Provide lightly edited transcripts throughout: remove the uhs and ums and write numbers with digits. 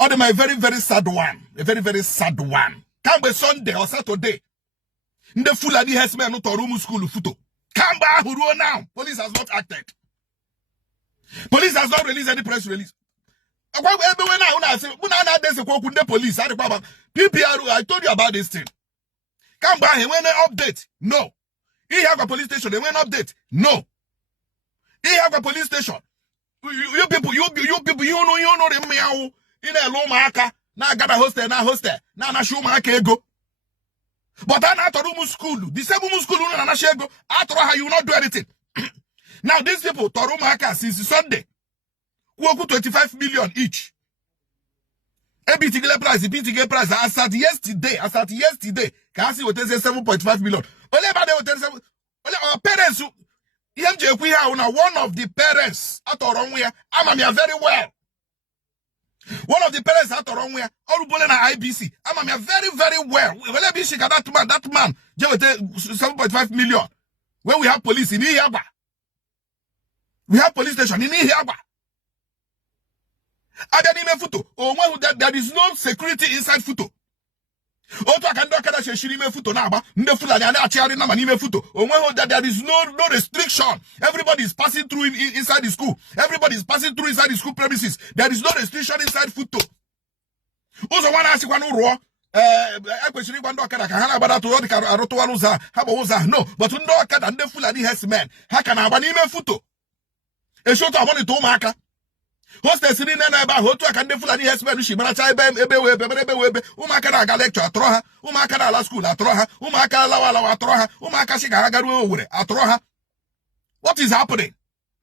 Or my very, very sad one. A very, very sad one. Can be Sunday or Saturday. The Fulani Herdsmen no Torumu school Futo. Kamba Huru now. Police has not acted. Police has not released any press release. Police. PPR, I told you about this thing. Kamba, he went an update. No. He have a police station. They went an update. No. He have a police station. You people, you know the meow in a low marker. Now got a hostel, now show marker ego. But I'm not a room school. The same school, and I shall go. After how you not do anything. Now, these people, Toromaka, since Sunday, who 25 million each. A particular price, as at yesterday, Kasi will tell 7.5 million. Our parents, one of the parents at Oromwea, Amamia very well. One of the parents at Oromwea, Orubona IBC, Amamia very, very well. That man, 7.5 million. When we have police in Iyaba. We have police station in Iyaba. Futo. Oh, there is no security inside Futo. There is no restriction. Everybody is passing through inside the school. Everybody is passing through inside the school premises. There is no restriction inside Futo. Also, one ask one no, but no Fulani Herdsmen. How can I Futo? A short of money to Maka. Hostess in Naba, Hotu, I can do Fulani Herdsmen, Shimaracha, Umaka lecture, Atroha, Umaka la school, Atroha, Umaka la Atroha, Umaka Shigagaru, Atroha. What is happening?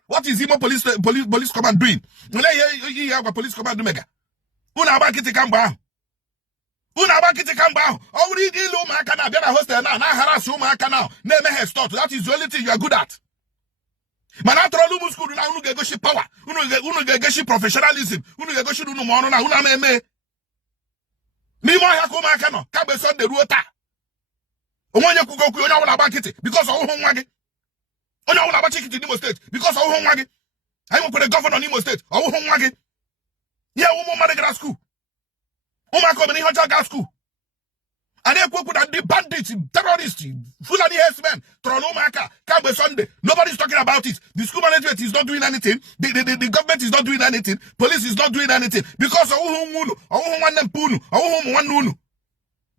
What is Imo police command doing? You have a police command mega. Unabakiti Kamba. Unabakiti Kamba. Already Lumaka, get a hostel now, harass Umaka now. Never has thought. That is the only thing you are good at. Manatro lumu school na unu gegoshi power, unu gegoshi professionalism, unu gegoshi unu mono na una meme. Ni mo ya ko maka no, ka be Sunday ruota. Omonye kugoku onya wona bakiti because of Ohunwage. Onya wona bakiti in Imo State because of Ohunwage. I want the governor in Imo State, Ohunwage. Yeah, umo mare school. Uma ko meni hoja gas school. And then the bandits, terrorists, Fulani Herdsmen, Tronomaka, Kambe Sunday. Nobody's talking about it. The school management is not doing anything. The government is not doing anything. Police is not doing anything. Because of Ohunwunu, Ohunwanempunu, Ohunwanunu.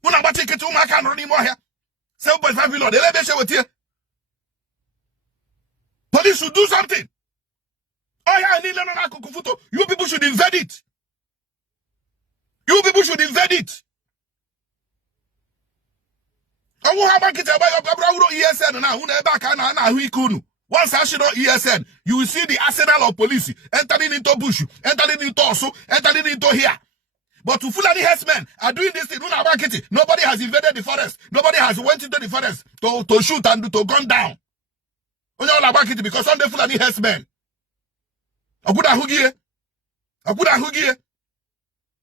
Unabati Ketumaka and Ronimo here. 7.5 million. They let me share with you. Police should do something. Oh yeah, I need Futo. You people should invade it. You people should invade it. Once I should ESN, you will see the arsenal of police entering into bush, entering into Osu, entering into here. But to Fulani Herdsmen are doing this thing. Nobody has invaded the forest. Nobody has went into the forest to shoot and to gun down. Because on the Fulani Herdsmen. Akuda hugie.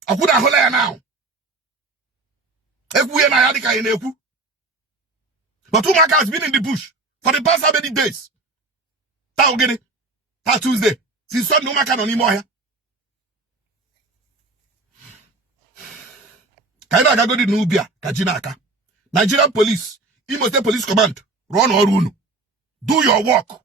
Akuda holaya now. Ekuye na yadika yeneku. But Umaka has been in the bush for the past how many days? That Tuesday. Since Sunday, Umaka no anymore here. Kaida Gagodi Nubia, Kajinaka. Nigerian police, Imo State Police Command, run or run. Do your work.